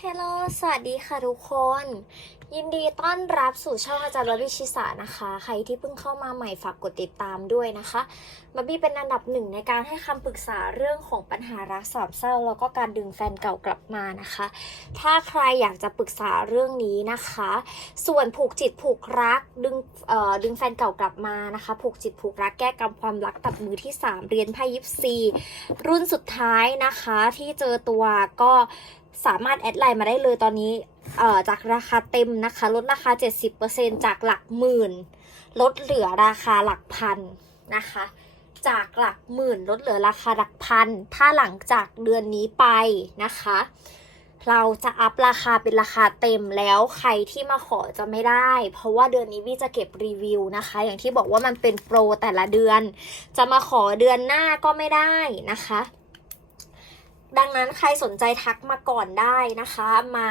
ฮลโลสวัสดีค่ะทุกคน ยินดีต้อนรับสู่ช่องอาจารย์บาบี้ชิสานะคะ ใครที่เพิ่งเข้ามาใหม่ฝากกดติดตามด้วยนะคะบาบี้เป็นอันดับหนึ่งในการให้คำปรึกษาเรื่องของปัญหารักสามเศร้า แล้วก็การดึงแฟนเก่ากลับมานะคะ ถ้าใครอยากจะปรึกษาเรื่องนี้นะคะ ส่วนผูกจิตผูกรักดึงเอ่อดึงแฟนเก่ากลับมานะคะ ผูกจิตผูกรักแก้กรรมความรักตัดมือที่ 3 เรียนไพ่ยิปซีรุ่นสุดท้ายนะคะที่เจอตัวก็ สามารถแอดไลน์มาได้เลยตอนนี้จากราคาเต็มนะคะ ลดราคา 70%จากหลักหมื่น ลดเหลือราคาหลักพันนะคะ จากหลักหมื่น ลดเหลือราคาหลักพัน ถ้าหลังจากเดือนนี้ไปนะคะ เราจะอัพราคาเป็นราคาเต็มแล้วใครที่มาขอจะไม่ได้ เพราะว่าเดือนนี้วี่จะเก็บรีวิวนะคะ อย่างที่บอกว่ามันเป็นโปรแต่ละเดือน จะมาขอเดือนหน้าก็ไม่ได้นะคะ ดังนั้นใครสนใจทักมาก่อนได้นะคะ มา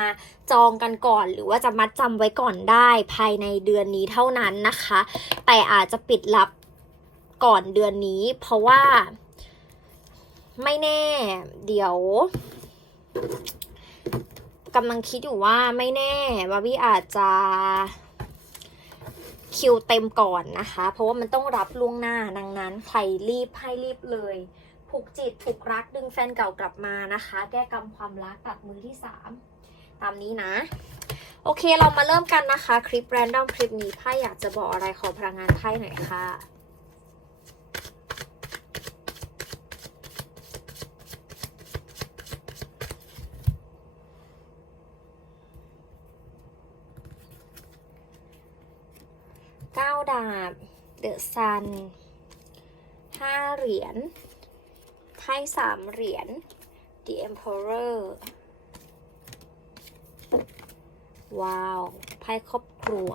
จองกันก่อนหรือว่าจะมัดจำไว้ก่อนได้ภายในเดือนนี้เท่านั้นนะคะ แต่อาจจะปิดรับก่อนเดือนนี้ เพราะว่าไม่แน่ เดี๋ยวกำลังคิดอยู่ว่าไม่แน่บาร์บี้อาจจะคิวเต็มก่อนนะคะ เพราะว่ามันต้องรับล่วงหน้าดังนั้นใครรีบให้รีบเลย ผูกจิตผูกรักดึงแฟนเก่ากลับมานะคะ แก้กรรมความรักตัดมือที่3ตามนี้นะ โอเคเรามาเริ่มกันนะคะ คลิปแรนดอมคลิปนี้ไพ่อยากจะบอกอะไรขอพลังงานไพ่หน่อยค่ะเก้าดาบ เดอะซันห้าเหรียญ ไพ่สามเหรียญ The Emperor ว้าว ไพ่ครอบครัว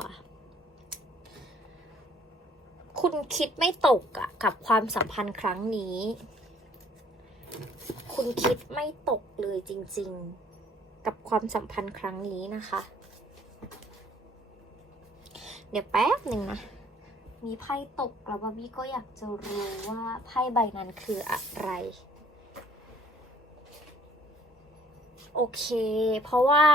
คุณคิดไม่ตกอะกับความสัมพันธ์ครั้งนี้ คุณคิดไม่ตกเลยจริง ๆ กับความสัมพันธ์ครั้งนี้นะคะ เดี๋ยวแป๊บหนึ่งนะ มีไพ่ตกแล้วบาร์บี้ก็อยากจะรู้ว่าไพ่ใบนั้นคืออะไร โอเค เพราะว่า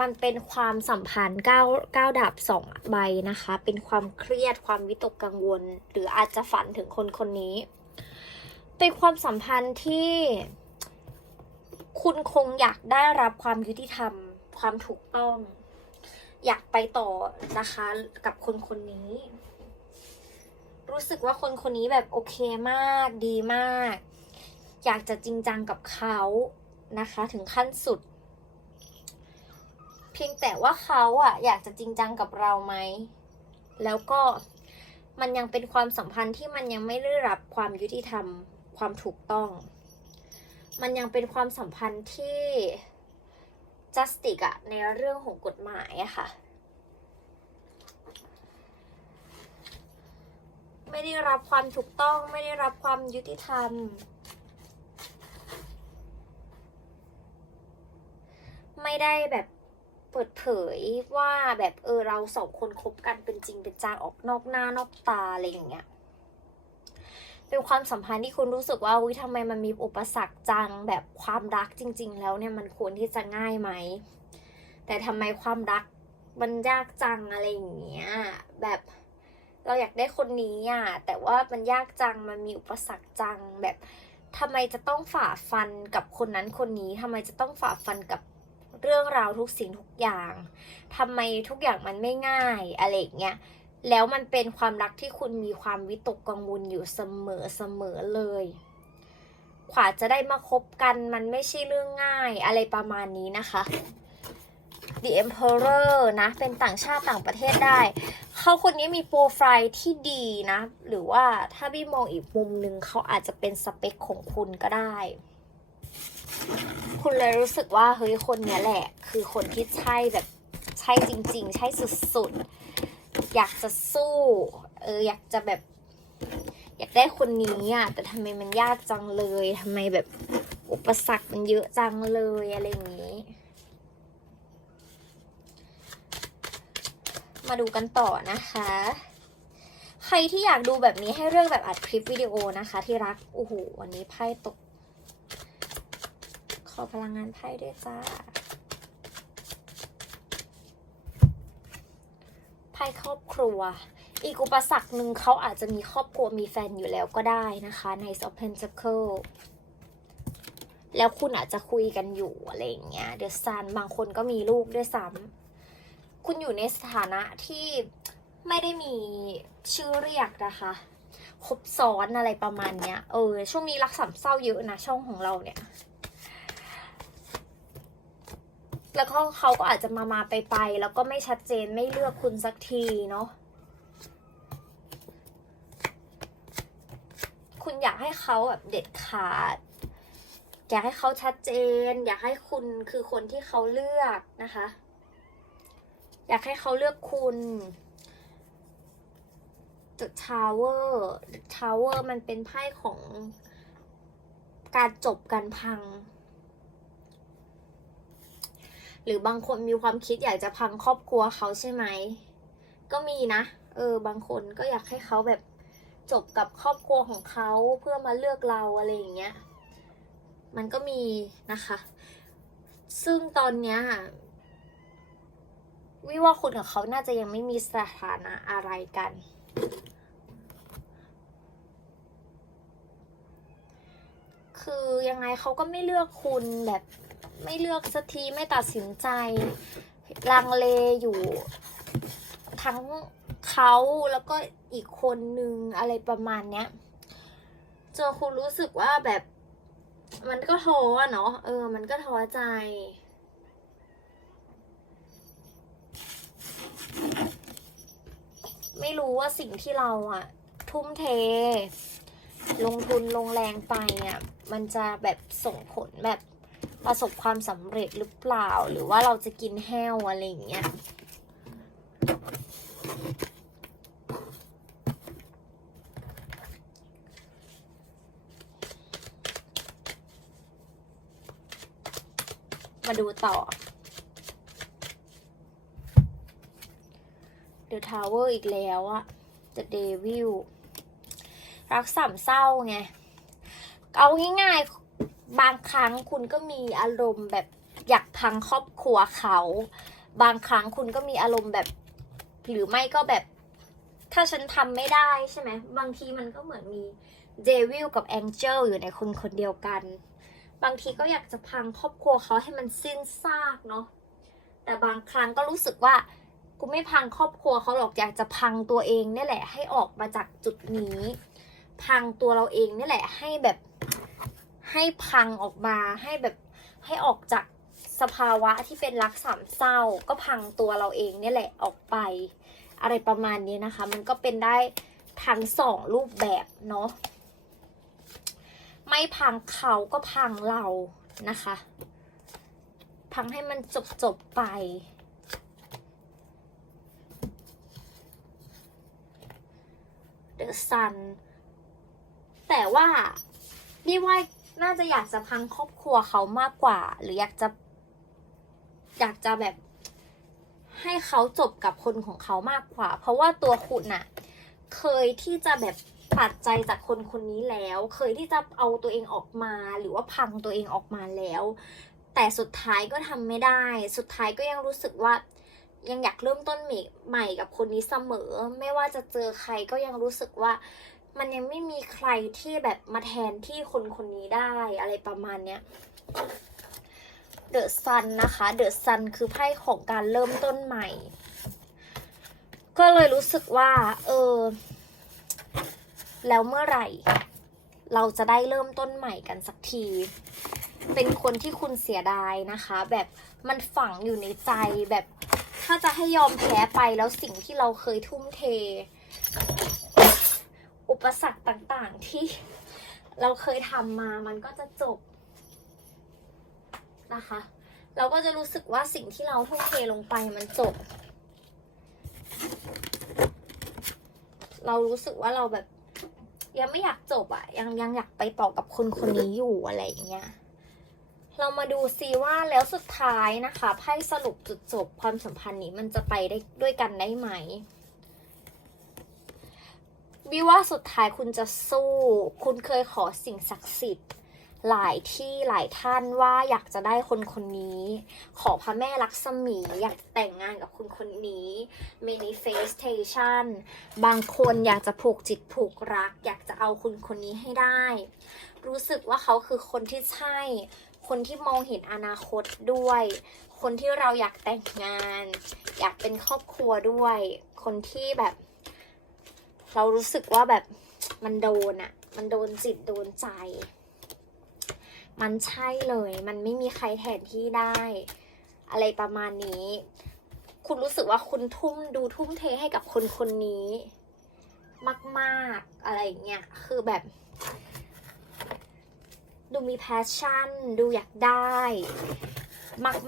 มันเป็นความสัมพันธ์ก้าวก้าดาบสองใบนะคะ เป็นความเครียดความวิตกกังวล หรืออาจจะฝันถึงคนคนนี้ เป็นความสัมพันธ์ที่ คุณคงอยากได้รับความยุติธรรม ความถูกต้อง อยากไปต่อนะคะกับคนคนนี้ รู้สึกว่าคนคนนี้แบบโอเคมากดีมาก อยากจะจริงจังกับเขานะคะ ถึงขั้นสุด เพียงแต่ว่าเขาอะอยากจะจริงจังกับเราไหม แล้วก็มันยังเป็นความสัมพันธ์ที่มันยังไม่ได้รับความยุติธรรมความถูกต้อง มันยังเป็นความสัมพันธ์ที่ justice อะในเรื่องของกฎหมายอะค่ะ ไม่ได้รับความถูกต้องไม่ได้รับความยุติธรรม ไม่ได้แบบเปิดเผยว่าแบบเออเราสองคนคบกันเป็นจริงเป็นจังออกนอกหน้านอกตาอะไรอย่างเงี้ย เป็นความสัมพันธ์ที่คุณรู้สึกว่าอุ้ยทำไมมันมีอุปสรรคจังแบบความรักจริง ๆ แล้วเนี่ยมันควรที่จะง่ายไหม แต่ทำไมความรักมันยากจังอะไรอย่างเงี้ยแบบเราอยากได้คนนี้อะแต่ว่ามันยากจังมันมีอุปสรรคจังแบบทำไมจะต้องฝ่าฟันกับคนนั้นคนนี้ทำไมจะต้องฝ่าฟันกับเรื่องราวทุกสิ่งทุกอย่างทำไมทุกอย่างมันไม่ง่ายอะไรอย่างเงี้ย แล้วมันเป็นความรักที่คุณมีความวิตกกังวลอยู่เสมอเสมอเลย ขวาจะได้มาคบกันมันไม่ใช่เรื่องง่ายอะไรประมาณนี้นะคะ The Emperor นะ เป็นต่างชาติต่างประเทศได้ เขาคนนี้มีโปรไฟล์ที่ดีนะ หรือว่าถ้าพี่มองอีกมุมหนึ่งเขาอาจจะเป็นสเปคของคุณก็ได้ คุณเลยรู้สึกว่าเฮ้ยคนนี้แหละ คือคนที่ใช่แบบใช่จริง ๆ ใช่สุดๆ อยากจะสู้ เอออยากจะแบบ อยากได้คนนี้อะแต่ทำไมมันยากจังเลยทำไมแบบอุปสรรคมันเยอะจังเลยอะไรอย่างนี้ มาดูกันต่อนะคะ ใครที่อยากดูแบบนี้ให้เรื่องแบบอัดคลิปวิดีโอนะคะ ที่รักโอ้โหวันนี้ไพ่ตก ขอพลังงานไพ่ด้วยจ้า พ่ครอบครัว อีกอุปสรรคหนึ่งเขาอาจจะมีครอบครัวมีแฟนอยู่แล้วก็ได้นะคะใน of Pentacle แล้วคุณอาจจะคุยกันอยู่อะไรอย่างเงี้ยเดอะซันบางคนก็มีลูกด้วยซ้ำคุณอยู่ในสถานะที่ไม่ได้มีชื่อเรียกนะคะคบซ้อนอะไรประมาณเนี้ย เออ ช่วงนี้รักสามเศร้าเยอะนะช่องของเราเนี่ย แล้วก็เขาก็อาจจะมามาไปไปแล้วก็ไม่ชัดเจนไม่เลือกคุณสักทีเนาะคุณอยากให้เขาแบบเด็ดขาด อยากให้เขาชัดเจน อยากให้คุณคือคนที่เขาเลือกนะคะ อยากให้เขาเลือกคุณ The Tower The Tower มันเป็นไพ่ของการจบการพัง หรือบางคนมีความคิดอยากจะพังครอบครัวเขาใช่ไหม ก็มีนะ เออ บางคนก็อยากให้เขาแบบจบกับครอบครัวของเขาเพื่อมาเลือกเราอะไรอย่างเงี้ย มันก็มีนะคะ ซึ่งตอนเนี้ยวิว่าคุณกับเขาน่าจะยังไม่มีสถานะอะไรกัน คือยังไงเขาก็ไม่เลือกคุณแบบ ไม่เลือกสักทีไม่ตัดสินใจ ลังเลอยู่ ทั้งเขาแล้วก็อีกคนนึงอะไรประมาณเนี้ยเจอคุณรู้สึกว่าแบบ มันก็ท้ออะเนาะเออ มันก็ท้อใจไม่รู้ว่าสิ่งที่เราอะทุ่มเท ลงทุนลงแรงไปอะมันจะแบบส่งผลแบบ ประสบความสำเร็จหรือเปล่า หรือว่าเราจะกินแห้วอะไรอย่างเงี้ยมาดูต่อ The Tower อีกแล้วอะ The Devil รักสามเศร้าไง เอาง่ายๆ บางครั้งคุณก็มีอารมณ์แบบอยากพังครอบครัวเขา บางครั้งคุณก็มีอารมณ์แบบ หรือไม่ก็แบบ ถ้าฉันทำไม่ได้ใช่ไหมบางทีมันก็เหมือนมีเดวิลกับแองเจลอยู่ในคนคนเดียวกัน บางทีก็อยากจะพังครอบครัวเขาให้มันสิ้นซากเนาะแต่บางครั้งก็รู้สึกว่ากูไม่พังครอบครัวเขาหรอกอยากจะพังตัวเองนี่แหละให้ออกมาจากจุดนี้ พังตัวเราเองนี่แหละให้แบบ ให้พังออกมาให้แบบให้ออกจากสภาวะที่เป็นรักสามเศร้า ก็พังตัวเราเองนี่แหละออกไป อะไรประมาณนี้นะคะ มันก็เป็นได้ทั้งสองรูปแบบเนาะไม่พังเขาก็พังเรานะคะ พังให้มันจบจบๆไป The Sun แต่ว่าพี่ว่า น่าจะอยากจะพังครอบครัวเขามากกว่า หรืออยากจะ อยากจะแบบให้เขาจบกับคนของเขามากกว่า เพราะว่าตัวคุณน่ะ เคยที่จะแบบตัดใจจากคนคนนี้แล้ว เคยที่จะเอาตัวเองออกมา หรือว่าพังตัวเองออกมาแล้ว แต่สุดท้ายก็ทำไม่ได้ สุดท้ายก็ยังรู้สึกว่า ยังอยากเริ่มต้นใหม่กับคนนี้เสมอ ไม่ว่าจะเจอใครก็ยังรู้สึกว่า มันยังไม่มีใครที่แบบมาแทนที่คนคนนี้ได้อะไรประมาณเนี้ยเดอะซันนะคะเดอะซันคือไพ่ของการเริ่มต้นใหม่ ก็เลยรู้สึกว่า เออ แล้วเมื่อไหร่ เราจะได้เริ่มต้นใหม่กันสักที เป็นคนที่คุณเสียดายนะคะ แบบมันฝังอยู่ในใจแบบ ถ้าจะให้ยอมแพ้ไปแล้วสิ่งที่เราเคยทุ่มเท อุปสรรคต่างๆที่เราเคยทำมามันก็จะจบนะคะ เราก็จะรู้สึกว่าสิ่งที่เราทุ่มเทลงไปมันจบ เรารู้สึกว่าเราแบบยังไม่อยากจบอะยังยังอยากไปต่อกับคนคนนี้อยู่อะไรอย่างเงี้ยเรามาดูซิว่าแล้วสุดท้ายนะคะไพ่สรุปจุดจบความสัมพันธ์นี้มันจะไปได้ด้วยกันได้ไหม วว่าสุดท้ายคุณจะสู้ คุณเคยขอสิ่งศักดิ์สิทธิ์ หลายที่หลายท่านว่าอยากจะได้คนคนนี้ ขอพระแม่ลักษมี อยากแต่งงานกับคนคนนี้ manifestation บางคนอยากจะผูกจิตผูกรัก อยากจะเอาคนคนนี้ให้ได้ รู้สึกว่าเขาคือคนที่ใช่ คนที่มองเห็นอนาคตด้วย คนที่เราอยากแต่งงาน อยากเป็นครอบครัวด้วย คนที่แบบ เรารู้สึกว่าแบบมันโดนอะมันโดนจิตโดนใจ มันใช่เลย มันไม่มีใครแทนที่ได้ อะไรประมาณนี้ คุณรู้สึกว่าคุณทุ่มดูทุ่มเทให้กับคนคนนี้ มากๆอะไรเงี้ยคือแบบ ดูมีแพชชั่น ดูอยากได้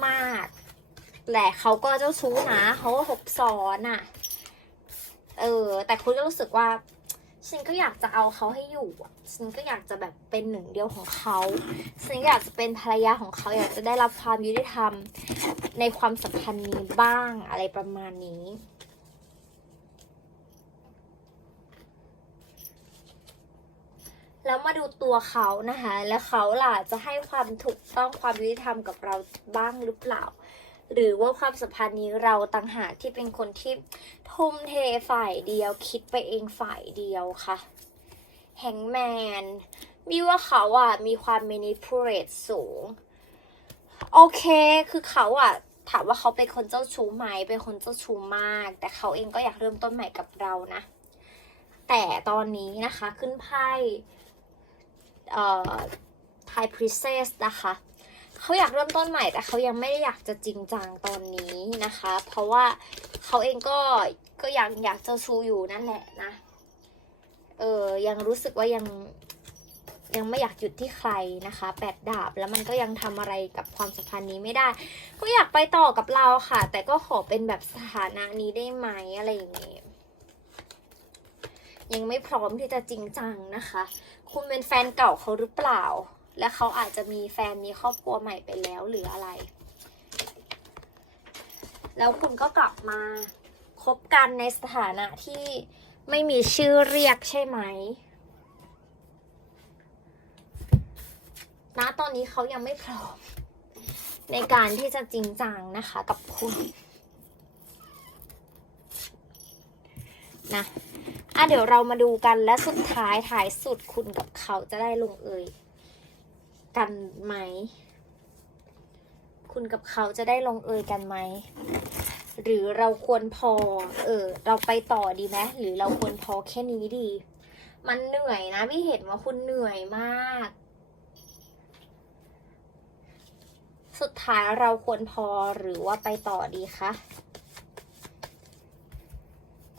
มากๆแต่เขาก็เจ้าชู้นะเขาก็หกซ้อนอะ่ะ เออ แต่คุณก็รู้สึกว่า ฉันก็อยากจะเอาเขาให้อยู่ ฉันก็อยากจะแบบเป็นหนึ่งเดียวของเขา ฉันก็อยากจะเป็นภรรยาของเขา อยากจะได้รับความยุติธรรมในความสัมพันธ์นี้บ้างอะไรประมาณนี้แล้วมาดูตัวเขานะคะ แล้วเขาล่ะจะให้ความถูกต้องความยุติธรรมกับเราบ้างหรือเปล่า หรือว่าความสัมพันธ์นี้เราต่างหากที่เป็นคนที่ทุ่มเทฝ่ายเดียวคิดไปเองฝ่ายเดียวค่ะแฮงแมนมีว่าเขาอะมีความ manipulate สูง โอเค คือเขาอะถามว่าเขาเป็นคนเจ้าชู้ไหมเป็นคนเจ้าชู้มาก แต่เขาเองก็อยากเริ่มต้นใหม่กับเรานะ แต่ตอนนี้นะคะขึ้นไพ่เอ่อ High Princess นะคะ เขาอยากเริ่มต้นใหม่แต่เขายังไม่ได้อยากจะจริงจังตอนนี้นะคะ เพราะว่าเขาเองก็ก็ยังอยากเจ้าชู้อยู่นั่นแหละนะ เออยังรู้สึกว่ายังยังไม่อยากหยุดที่ใครนะคะแปดดาบแล้วมันก็ยังทำอะไรกับความสัมพันธ์นี้ไม่ได้ ก็อยากไปต่อกับเราค่ะ แต่ก็ขอเป็นแบบสถานะนี้ได้ไหมอะไรอย่างเงี้ยยังไม่พร้อมที่จะจริงจังนะคะ คุณเป็นแฟนเก่าเขาหรือเปล่า และเขาอาจจะมีแฟนมีครอบครัวใหม่ไปแล้วหรืออะไร แล้วคุณก็กลับมาคบกันในสถานะที่ไม่มีชื่อเรียกใช่ไหมณตอนนี้เขายังไม่พร้อม ในการที่จะจริงจังนะคะกับคุณนะอะเดี๋ยวเรามาดูกันและสุดท้ายท้ายสุดคุณกับเขาจะได้ลงเอย กันไหม คุณกับเขาจะได้ลงเอยกันไหม หรือเราควรพอ เออ เราไปต่อดีไหมหรือเราควรพอแค่นี้ดี มันเหนื่อยนะพี่เห็นว่าคุณเหนื่อยมาก สุดท้ายเราควรพอหรือว่าไปต่อดีคะ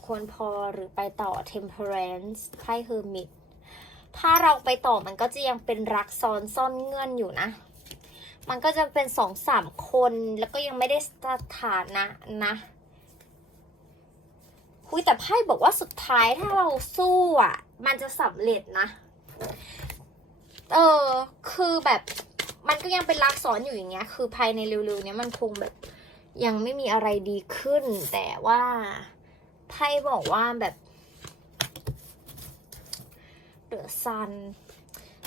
ควรพอหรือไปต่อ temperance ไพ่ hermit ถ้าเราไปต่อมันก็จะยังเป็นรักซ้อนซ่อนเงื่อนอยู่นะ มันก็จะเป็นสองสามคนแล้วก็ยังไม่ได้สถานะนะคุยแต่ไพ่บอกว่าสุดท้ายถ้าเราสู้อะ มันจะสำเร็จนะ เออคือแบบมันก็ยังเป็นรักซ้อนอยู่อย่างเงี้ย คือภายในเร็วๆเนี้ยมันคงแบบยังไม่มีอะไรดีขึ้น แต่ว่าไพ่บอกว่าแบบ เดือซัน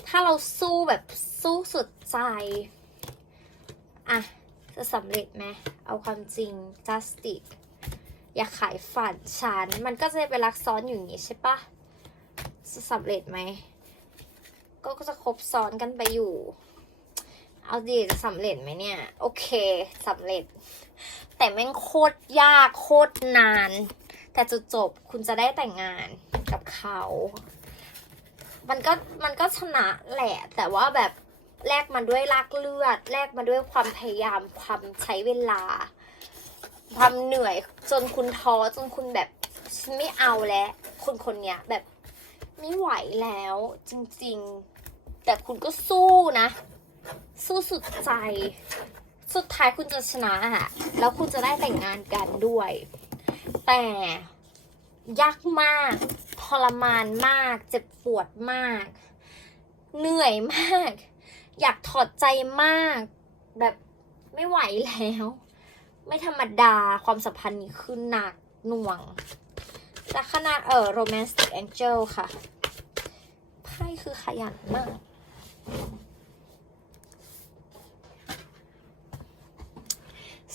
ถ้าเราสู้แบบสู้สุดใจ อะ จะสำเร็จไหมเอาความจริง justice อย่าขายฝันฉัน มันก็จะเป็นรักซ้อนอยู่อย่างงี้ใช่ปะจะสำเร็จไหม ก็จะครบซ้อนกันไปอยู่ เอาดีจะสำเร็จไหมเนี่ย โอเคสำเร็จ แต่แม่งโคตรยากโคตรนาน แต่จุดจบคุณจะได้แต่งงานกับเขา มันก็มันก็ชนะแหละ แต่ว่าแบบแลกมาด้วยลากเลือดแลกมาด้วยความพยายามความใช้เวลา ความเหนื่อยจนคุณท้อจนคุณแบบไม่เอาแล้วคนคนเนี้ยแบบไม่ไหวแล้วจริงๆ แต่คุณก็สู้นะ สู้สุดใจ สุดท้ายคุณจะชนะอะแล้วคุณจะได้แต่งงานกันด้วย แต่ ยากมากทรมานมาก เจ็บปวดมาก เหนื่อยมาก อยากถอดใจมาก แบบไม่ไหวแล้ว ไม่ธรรมดาความสัมพันธ์นี้คือหนักหน่วงแต่ขนาดเอ่อ romantic angel ค่ะไพ่คือขยันมาก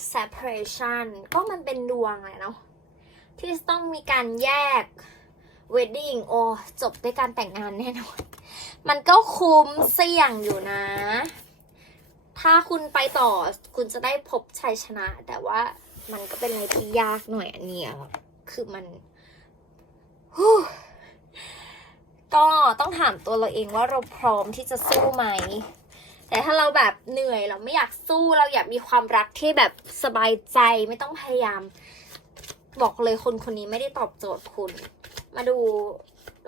เซปเรชันก็มันเป็นดวงแหละเนาะ ที่ต้องมีการแยก wedding โอ้จบด้วยการแต่งงานแน่นอน มันก็คุ้มเสี่ยงอยู่นะ ถ้าคุณไปต่อคุณจะได้พบชัยชนะ แต่ว่ามันก็เป็นอะไรที่ยากหน่อยอันนี้คือมันก็ต้องถามตัวเราเองว่าเราพร้อมที่จะสู้ไหม แต่ถ้าเราแบบเหนื่อยเราไม่อยากสู้เราอยากมีความรักที่แบบสบายใจไม่ต้องพยายาม บอกเลยคนคนนี้ไม่ได้ตอบโจทย์คุณ มาดู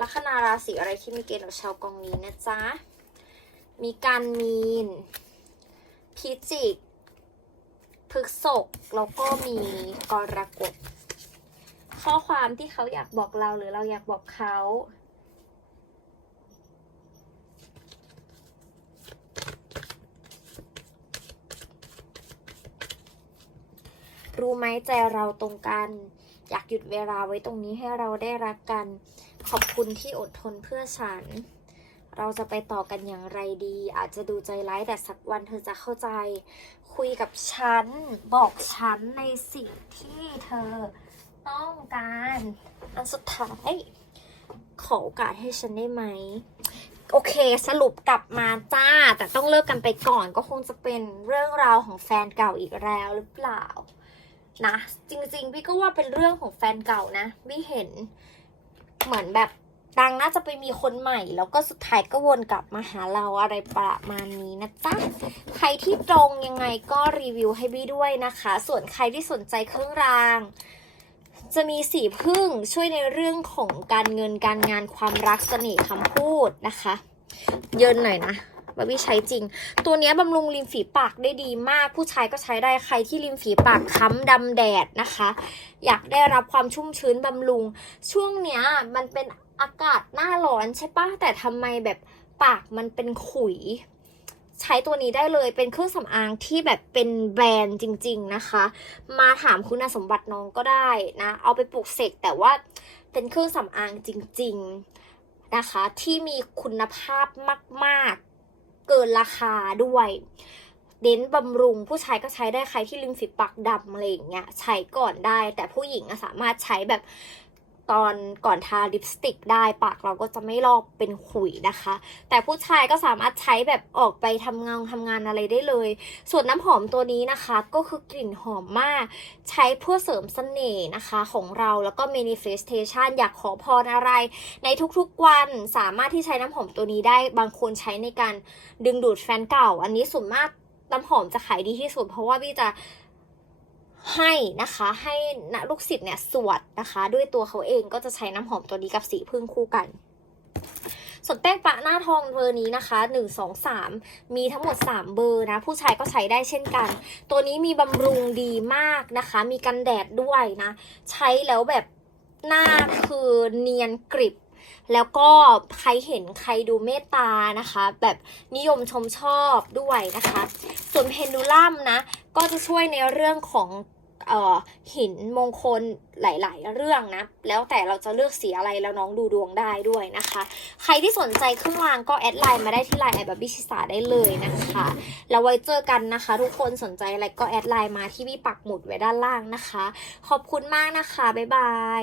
ลัคนาราศีอะไรที่มีเกณฑ์กับชาวกองนี้นะจ๊ะ มีการมีน พิจิกพฤกษกแล้วก็มีกรกฎข้อความที่เขาอยากบอกเราหรือเราอยากบอกเขา รู้ไหมใจเราตรงกัน อยากหยุดเวลาไว้ตรงนี้ให้เราได้รักกัน ขอบคุณที่อดทนเพื่อฉัน เราจะไปต่อกันอย่างไรดี อาจจะดูใจร้ายแต่สักวันเธอจะเข้าใจ คุยกับฉัน บอกฉันในสิ่งที่เธอต้องการ อันสุดท้าย ขอโอกาสให้ฉันได้ไหมโอเคสรุปกลับมาจ้า แต่ต้องเลิกกันไปก่อนก็คงจะเป็นเรื่องราวของแฟนเก่าอีกแล้วหรือเปล่า นะจริงๆ พี่ก็ว่าเป็นเรื่องของแฟนเก่านะพี่เห็นเหมือนแบบดังน่าจะไปมีคนใหม่ แล้วก็สุดท้ายก็วนกลับมาหาเราอะไรประมาณนี้นะจ๊ะใครที่ตรงยังไงก็รีวิวให้พี่ด้วยนะคะ ส่วนใครที่สนใจเครื่องราง จะมีสีพึ่งช่วยในเรื่องของการเงินการงานความรักเสน่ห์คำพูดนะคะ เยินหน่อยนะ บาร์บี้ใช้จริง ตัวนี้บำรุงริมฝีปากได้ดีมาก ผู้ชายก็ใช้ได้ใครที่ริมฝีปากค้ำดำแดดนะคะ อยากได้รับความชุ่มชื้นบำรุง ช่วงเนี้ยมันเป็นอากาศหน้าร้อนใช่ปะแต่ทำไมแบบปากมันเป็นขุย ใช้ตัวนี้ได้เลยเป็นเครื่องสำอางที่แบบเป็นแบรนด์จริง ๆนะคะ มาถามคุณสมบัติน้องก็ได้นะ เอาไปปลูกเสกแต่ว่าเป็นเครื่องสำอางจริง ๆนะคะ ที่มีคุณภาพมาก ๆ เกินราคาด้วยเน้นบำรุงผู้ชายก็ใช้ได้ใครที่ริมฝีปากดำอะไรอย่างเงี้ยใช้ก่อนได้ แต่ผู้หญิงสามารถใช้แบบ ตอนก่อนทาลิปสติกได้ปากเราก็จะไม่ลอกเป็นขุยนะคะ แต่ผู้ชายก็สามารถใช้แบบออกไปทำงานทำงานอะไรได้เลย ส่วนน้ำหอมตัวนี้นะคะ ก็คือกลิ่นหอมมาก ใช้เพื่อเสริมเสน่ห์นะคะของเราแล้วก็ manifestation อยากขอพรอะไร ในทุกๆวันสามารถที่ใช้น้ำหอมตัวนี้ได้บางคนใช้ในการดึงดูดแฟนเก่า อันนี้ส่วนมากน้ำหอมจะขายดีที่สุด เพราะว่าพี่จะ ให้นะคะให้นะลูกศิษย์เนี่ยสวดนะคะ ด้วยตัวเขาเองก็จะใช้น้ำหอมตัวนี้กับสีพึ่งคู่กันส่วนแป้งปะหน้าทองเบอร์นี้นะคะ1 2 3 มีทั้งหมด 3 เบอร์นะ ผู้ชายก็ใช้ได้เช่นกัน ตัวนี้มีบำรุงดีมากนะคะ มีกันแดดด้วยนะ ใช้แล้วแบบหน้าคือเนียนกริบ แล้วก็ใครเห็นใครดูเมตตานะคะ แบบนิยมชมชอบด้วยนะคะ ส่วนเพนดูลัมนะ ก็จะช่วยในเรื่องของ หินมงคลหลาย ๆ เรื่องนะ แล้วแต่เราจะเลือกสีอะไรแล้วน้องดูดวงได้ด้วยนะคะ ใครที่สนใจเครื่องรางก็แอดไลน์มาได้ที่ไลน์แอบบบิชิสาได้เลยนะคะแล้วไว้เจอกันนะคะ ทุกคนสนใจอะไรก็แอดไลน์มาที่พี่ปักหมุดไว้ด้านล่างนะคะ ขอบคุณมากนะคะ บ๊ายบาย